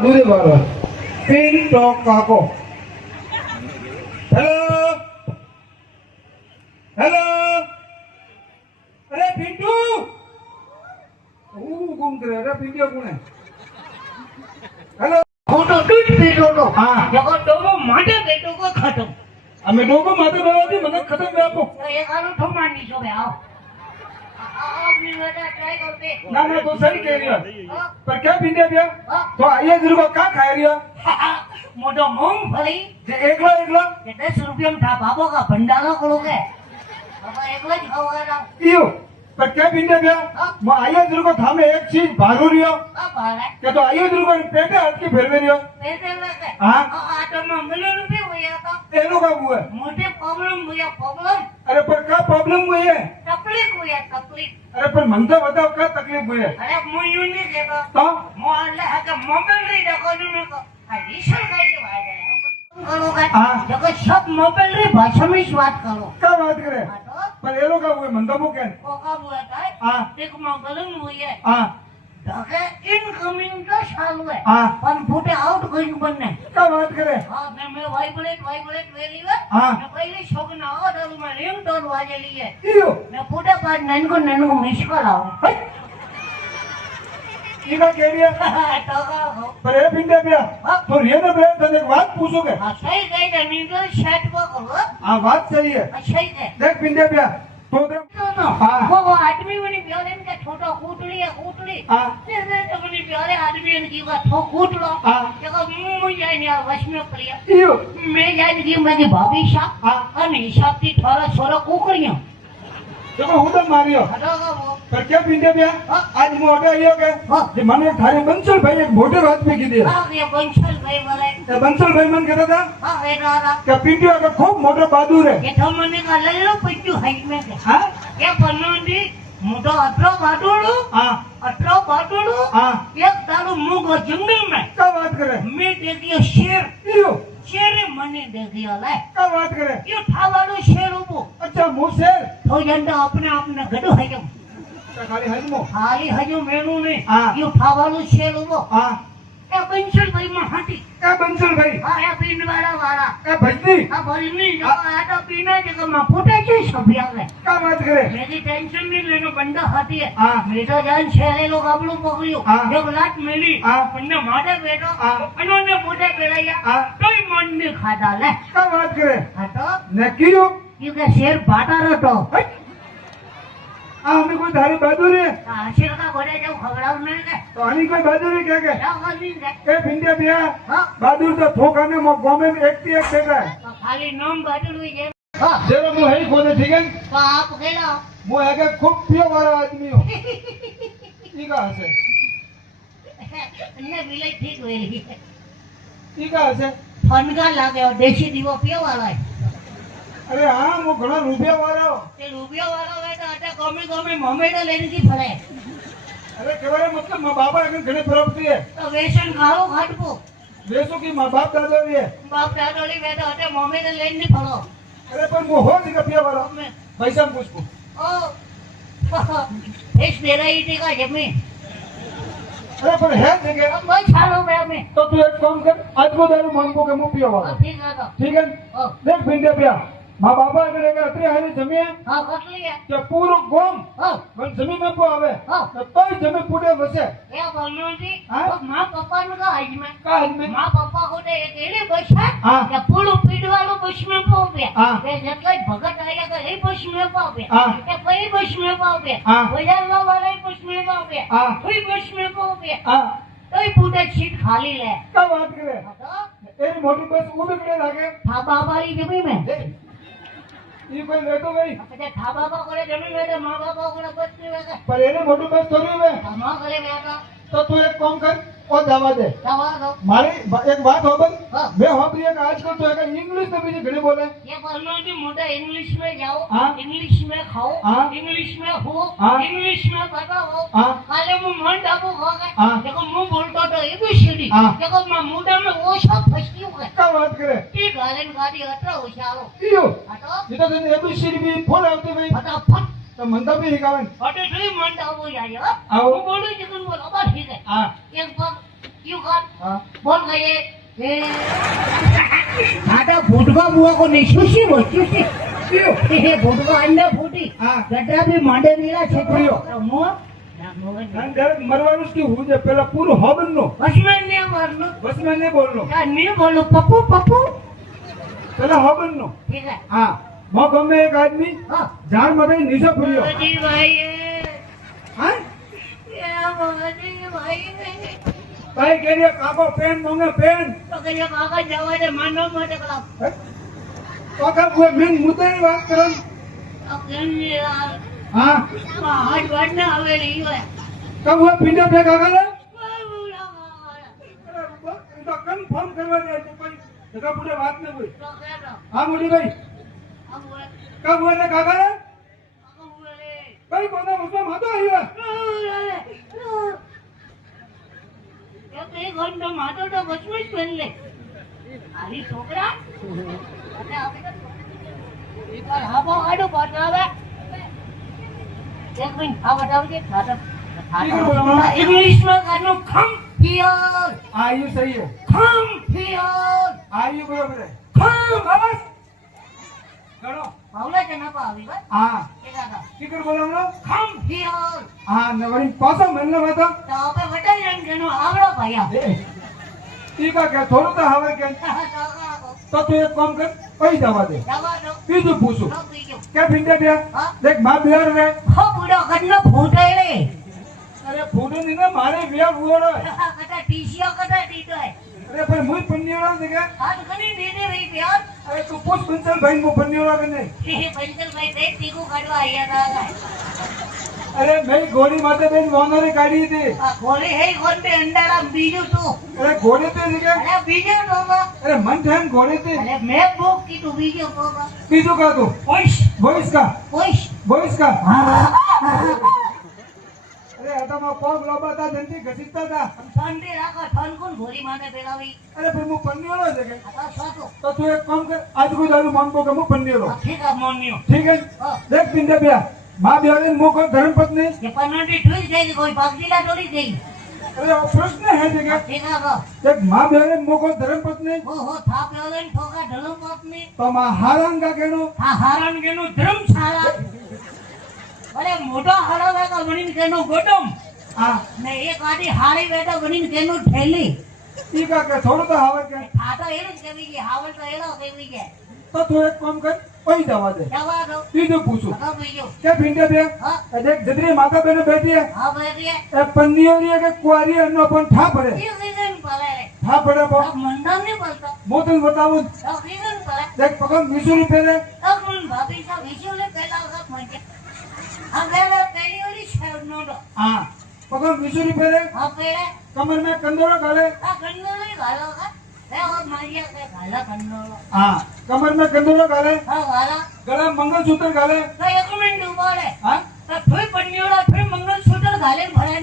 दूधे बार pin talk काको hello hello अरे पिंटू कौन करे अरे पिंटू कौन है हेलो फोटो टूट पीटो तो हाँ जको डोबो माटे बेटो को खत्म हमें डोबो माते बेवादी मने खत्म में आपको एक आलू ठोमानी जो है आओ अपनी बेटा ट्राई करते ना ना तो सही कह रही है पर क्या पिंडे भैया तो आइए जरूर को क्या खा रही है मोटो मूंगफली जे एकला एकला ये 10 रुपया में था बाबो का भंडारा करोगे बाबा एकला જ ખાવાના इयो पर क्या पिंडे भैया मैं आइए जरूर को थामे एक चीज भारू रियो બાળા के तो आइए जरूर को पेटे हटके फेरवे रियो પેટે લાગે हाँ આ તો મંગલો રૂપે હોયા તો एनो का हुआ है મોટે પ્રોબ્લેમ હોયા પ્રોબ્લેમ अरे पर क्या प्रॉब्लम हुई है તકલીફ હોયા તકલીફ अरे पर मन तो बताओ क्या तकलीफ हुई है અરે હું યુ નહીં દેતો तो હું એટલે આ મોબાઈલ રી ડકો નું કો આ વિશાલ કઈ વાય करो का हाँ। जगह सब मोबाइल रे भाषा में ही बात करो क्या बात करे हाँ तो पर एनो का हुआ मन तो मुके कोका बुआ का हाँ एक मोबाइल हुई है हाँ जगह इनकमिंग का चालू है हाँ पर फुटे आउट गोइंग बनने क्या बात करे हां मैं वाइब्रेट वेली है हाँ मैं पहले शौक ना हो तो मैं रिंगटोन वाजेली है इयो मैं फुटे बाद नन को मिस कॉल आओ इना कह दिया तो का पर ए पिंडे भैया तो ये ना भैया तने एक बात पूछोगे हां सही गई जमीन तो शर्ट को करो हाँ बात सही है अच्छा ही है देख पिंडे भैया तो हाँ वो आदमी बनी प्यारे का छोटा कूटली है कूटली हाँ ने तो बनी प्यारे आदमी की का ठो कूट लो हाँ जगह मुंह जाए यार वश में पड़िया इयो मैं जान की मेरी भाभी सा हाँ अने हिसाब थी थोड़ा सोरा कुकरिया देखो हुदा मारियो हटो का वो पर क्या पिंडे भैया आज मोटे आइयो के जे मने थारे बंसल भाई एक मोटे बात में की दिया हां ये बंसल भाई वाले ते बंसल भाई मन कहता था हां ये रारा कि पिंडे का खूब मोटा बहादुर है ये तो मने का लल्लो पिट्टू हाइट में हाँ ये बनोंडी मोटो अत्रो बाटोड़ो हाँ हाँ एक दारू मुगो जंगल में क्या बात करे मैं देखियो शेर इयो शेरे मने देखियो ले क्या बात करे यो थावाड़ो शेर उबो अच्छा मुंह शेर तो जंदा अपने आपने गडो हजम खाली हजमो खाली हजम मेनू ने हाँ। यो थावाड़ो शेर उबो हाँ ए बंसल भाई में हाटी क्या बंसल भाई आ ए पिंड वाला क्या भजनी आ भरनी जो आ तो पीना जगह में फुटे के सब आवे क्या बात करे मेरी टेंशन नहीं लेनो बंदा हाटी है हाँ। मेरा जान शेरे लोग आपलो पकड़ियो हाँ। जब लात मिली हाँ। बंदे मारे बैठो हाँ। उन्होंने फुटे पेड़ाया हाँ। कोई मन नहीं खाता ले क्या बात करे हाँ तो ने कियो क्योंकि शेर बाटा रटो हमें कोई धारी बहादुर है शेर का घोड़े जब खबराव नहीं है तो हनी कोई बहादुर है क्या क्या करनी है ए भिंडिया भैया हाँ बहादुर तो ठोकाने मो गांव में एक बैठा है तो खाली नाम बाटल हुई है हाँ जेरो मु है कोने ठीक है तो आप कहला मु आगे खूब पियो वाला आदमी हो ठीक है से अन्य बिले ठीक हुई ठीक है से फनगा लागे और देसी दीवो पियो वाला है अरे हाँ मु घणा रुपया वाला हो તે રૂપિયા વાળો હોય તો આટા ગમે મમેડા લઈને કી ફરે अरे केवरे मतलब मां बाबा अगर घणे प्रॉपर्टी है તો વેસન ખાઓ ખાટકો देशो की मां बाप दादा भी है બાપ દાદોલી બેટા આટા મમેડા લઈને ફરો अरे पर मु हो जी पिया वाला पैसा में पूछ ओ इस वेराइटी का जमीन अरे पर है जगह अब मैं छालो में तो तू एक काम कर आज को दारू मान को के मु पिया वाला ठीक है तो ठीक है देख भिंडिया भैया मां बाबा अगर अत्री हारी जमीन हाँ कटली है के पूरो गोम हाँ मन जमीन में को आवे हाँ तो तोय जमीन पूरे वसे ये बोलनो जी हाँ? तो माँ पापा ने कहा आज में का है में माँ पापा को तो एक एड़ी बस है हाँ। या पूरो पीड़ वालो बस में पाओ गया हाँ। ये जतला भगत आया का ये बस में पाओ गया हाँ। ये कोई बस में पाओ गया हाँ। बाजार वाला बस में पाओ गया हाँ। कोई बस में पाओ गया हां तो ये पूरा सीट खाली ले का बात करे हाँ तो एरी मोटी बस उबे करे लागे था बाबा वाली जमीन में ये कोई लेटो गई अच्छा था बाबा को जमीन में माँ बाबा को बस में गए पर एने मोटी बस थोड़ी में माँ करे बेटा तो तू एक काम कर और दवा दे दवा दो मारी एक बात हो बन हाँ। मैं हो प्रिय का आजकल तो है इंग्लिश में भी घणे बोले ये बोलना कि मोटा इंग्लिश में जाओ हाँ। इंग्लिश में खाओ हाँ। इंग्लिश में हो हाँ। इंग्लिश में बताओ हाँ। काले मुंह मन डाबो होगा हाँ। देखो मुंह बोलता तो एबीसीडी हाँ। देखो मैं मुंडा में वो सब फंसती हूँ का बात करे ठीक गालन गाड़ी अतरा होशियारो इयो हटो ये तो एबीसीडी भी फोन आते भाई फटाफट तो मंदा भी हिकावन हटे थोड़ी मन डाबो यार आओ। वो बोलो जिकन बोलो बस ठीक है हां एक बार યુ કર હા બોલ ગયે એ આટા ફૂટવા બુआ को नहीं सुशी बोल सुशी કયો એ ફૂટવા અંડા ફૂટી હા ગટરા ભી માંડે નીલા છોકરીઓ મો ના મોગન અને ડાયરેક્ટ મરવાનું જ કેવું છે પેલા પૂરું હબન નો બસ મેં ને મારનો બસ મેં નહીં બોલનો યા ની બોલો પપ્પુ પપ્પુ પેલા હબન નો ઠીક હે હા મો ગમે એક આદમી હા ઝાડ માં નીચે ફર્યો મોગજી ભાઈ હા એ મોગજી ભાઈ ભાઈ કે કાકો પેન મોંગે પેન તો કે કાકા જવા દે માનો માટે કલા કાકા કોઈ મેન મુદ્દાની વાત કરો ને. તો કેમ યાર હા હાડ વાડ ના આવે રહી હોય કબ હુआ પિંડા पे काका ने બાબુ तो कंफर्म करवा दे तो कोई जगह पूरे बात में कोई તો કેનો हाँ मोदी भाई અબુ कब हुआ ने काका ने અબુ રે भाई कोना उसमें मातो आई है એક ઘંટો માતો તો બચવું જ પહેલે આરી છોકરા અને હવે તો હાબો આડો બતાવે એક મિનિટ આ બતાવજે ઇંગ્લિશમાં કાનું ખમ હિયર आयु सही है ખમ હિયર आयु बराबर है ખમ बस गणो ભાવલા કે ના પાવી બસ हाँ એકાદા किकर बोला हमने ખમ હિયર हाँ नवरी पासा मिलने में तो તો હવે વટાઈ જણ આવડો ભાયા ठीक है क्या थोड़ा तो हवा क्या तो तू एक काम कर कोई दवा दे દવા દો बीजू पूछू તો પીજો क्या भिंडे पे हाँ? देख मां बिहार रे હો બુડો કડનો ફૂટે રે अरे फूटे नहीं ना मारे बिहार हुआ रे કટા ટીસીઓ કટા ટીટો अरे पर मुझे पन्नी वाला देखे હાથ કની દીને રહી પ્યાર अरे तू पूछ बंसल भाई को पन्नी वाला करने એ પંચલ ભાઈ તે ટીકુ કાઢવા આયા હતા अरे मैं घोड़ी माते बेन वोनरे काढ़ी थी આ ગોળી હે ગોંડે અંડાડા બીજું તું अरे घोड़े पे देखे અરે બીજું તો अरे मन टाइम घोड़े थे અરે મેં બુક કીધું બીજું તો बीजू का तू ઓઈશ वॉइस का ઓઈશ वॉइस का હા अरे हटा मैं पग लोबा था जंती घसीटता था ઠંડી રાખો ઠંડ કોણ ગોળી માને પેલાવી अरे पर मुझे पन्नी वाला देखे આ તો સાતો तो तू एक काम कर आज को दारू मान को मुझे पन्नी वाला ઠીક આ મોન્યો ठीक है देख पिंडे पे मां बिहार ने मुख धर्म पत्नी કે પનોટી ઠોઈ ગઈ કોઈ ભાગજીલા તોડી ગઈ अरे वो प्रश्न है देखे ઠીક આ देख मां बिहार ने मुख धर्म पत्नी ઓહો થાપ લેવન ઠોકા ઢળો પાપની तो मां हारंग का कहनो આ હારણ કેનું ધર્મશાળા અરે મોટો હાડો વેગા વણીને કેનું ગોડમ हाँ ને એક આડી હાડી વેગા વણીને કેનું ઠેલી ठीक है क्या थोड़ा तो हवा क्या થાતો એનું જ કેવી છે હાવલ તો એનો કેવી છે तो तू एक काम कर वही दवा दे દવા દો बीजू पूछू દવા બીજો क्या भिंडे पे હા देख जतरी माता बहने बैठी है હા ભાઈ ए पन्नी वाली है कि कुआरी है नो अपन ठा पड़े એ રીઝન પડે ठा पड़े बो તો મંડળ નહીં બોલતો मोतन बताऊं તો રીઝન પડે देख पकड़ मिसुरी पहले તો કોણ ભાભી સા વિજુલે પેલા વખત મંજે આ વેલા પેલી ઓલી શેર નોડો हाँ पकड़ मिसुरी पहले હા પેલે कमर में कंदोड़ा गाले આ કંડોળી ગાલો કા લે ઓર મારિયા કે ગાલા કંડોળો हाँ कमर में कंदोड़ा गाले હા ગાલા गला मंगलसूत्र गाले તો એક મિનિટ ઉભો રે हाँ તો થોઈ પન્નીઓળા થોઈ મંગળસૂત્ર ગાલે ભરે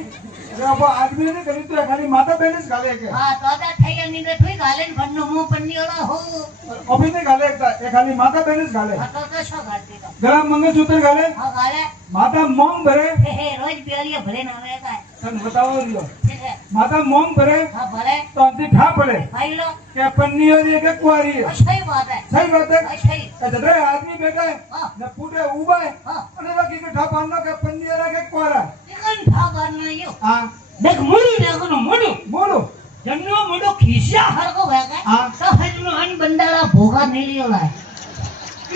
अरे अब आदमी ने करी तो है, खाली माता बहने से गाले के હા તો આ થઈ ની કે થોઈ ગાલે ભરનો મો પન્નીઓળા हो अभी ने गाले एक ये खाली माता बहने से गाले હા તો શો ગાતી તો गला मंगलसूत्र गाले હા ગાલે माता मोंग भरे હે રોજ બેલિયા ભરે ના આવે કા तन बताओ रियो ઠીક હે माता मोंग भरे હા ભરે तो अंती ठा पड़े ભાઈ લો क्या पन्नी वाली है कि कुआरी है સહી વાત હે सही बात है સહી जब आदमी बैठा है હા न पूरे उबा है હા अरे लगी के ठा पानो के पन्नी वाला के कुआरा એકન થાબર ના યો हाँ દેખ મુડું દેખનો મુડું बोलो જમનો મુડો ખીસ્યા હરકો વેગા હા. તો હજનો અન બંદાળા ભોગા નીલિયોલા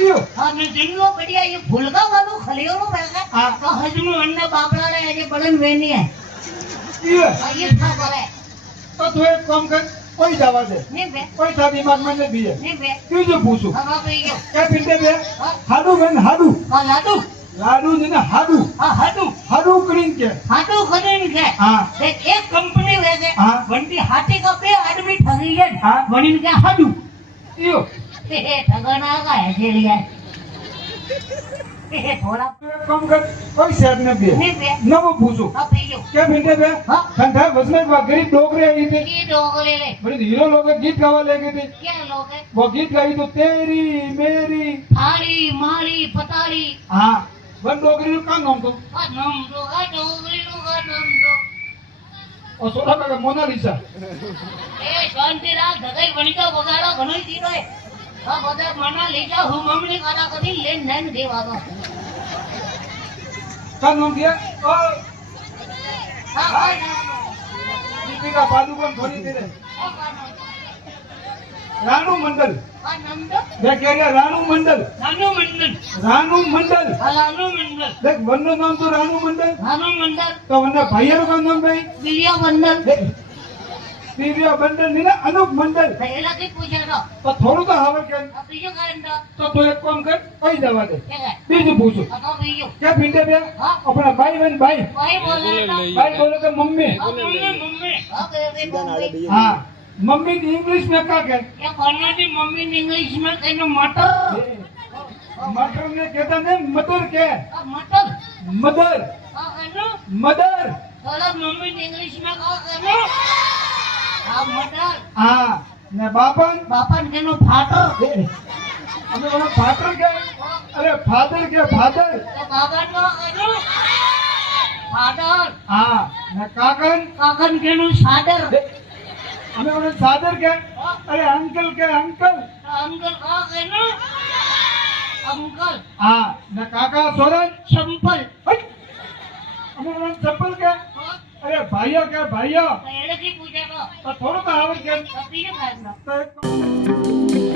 यो હા ને જમનો બડિયા એ ફૂલકા વાળો ખલિયોલો વેગા હા. તો હજનો અન્ના બાપડા રે આજે બળન વેની હે ये આ એ થા કરે तो तू एक काम कर कोई दवा दे ને બે कोई था दिमाग में नहीं भी है ને બે क्यों जो पूछू હા બાપી ગયો क्या पिंडे पे હા हाडू बहन हाडू હા લાડુ लाडू जी ने हाडू હા હાડુ हाडू करीन के હાડુ ખરીન કે हाँ દેખ એક કંપની વેગે હા. વંટી હાથી કા બે આદમી ઠગી ગયા હા. વણીન કે હાડુ यो એ ઠગના કા હે જેલિયા એ થોડા तू एक काम कर कोई शहर में भी है ને બે न वो पूछू હા પી ગયો क्या पिंडे पे हाँ। ठंडा बस में वो गरीब डोगरे आई थी की डोगले रे बड़ी हीरो लोग गीत गावा ले गए थे क्या लोग है वो गीत गाई तो तेरी मेरी थाली माली पताली हाँ वन डोगरी का नाम तो आ नाम दो आ डोगली नो का नाम दो ઓ સોડા કાકા મોનાલિસા એ શાંતિ રાખ ધગાઈ વણિકા વગાડો ઘણોય દીધો આ બધા મના લઈ જાઓ હું મમ્મી કાઢા કરી લેન લેન દેવા દો કામ નામ ગયા ઓ હા દીપિકા પાદુકોણ થોડી દીધે રાનુ મંડલ આ નંદ બે કે રાનુ મંડલ નાનો મંડળ રાનુ મંડલ આ નાનો મંડળ દેખ વનનું નામ તો રાનુ મંડલ નાનો મંડળ તો વનના ભાઈઓનું કામ નામ ભાઈ દિવ્યા મંડળ દિવ્યા મંડલ ની અનુપ મંડલ પહેલાથી પૂછ્યો તો થોડું તો આવડ કે આ બીજો કારણ તો તું એક કામ કર કઈ જવા દે કે આ બીજું પૂછું તો બીજો કે ભીંડે બે હા. આપણા ભાઈ બહેન ભાઈ ભાઈ બોલે ભાઈ બોલે તો મમ્મી મમ્મી હા બે મમ્મી हाँ मम्मी इंग्लिश में क्या कहते ये बनाती मम्मी ने इंग्लिश में कहने मटर मटर में कहता नहीं मदर के अब मटर मदर हाँ कहनो मदर थोड़ा मम्मी ने इंग्लिश में कहा कहनो हाँ मटर हाँ ने बापन बापा ने कहनो फाटर हमें बोला फादर के अरे फादर के फादर तो बाबा ने कहा कहनो फादर हाँ ने काकन काका ने कहनो सादर हमें बोला सादर के अरे अंकल के अंकल अंकल कहा कहनो अंकल हाँ ने काका सोरन चंपल हमें बोला चप्पल के अरे भाइयों के भाइयों पहले की पूछा तो थोड़ा तो आवड़ के अभी ये खाना तो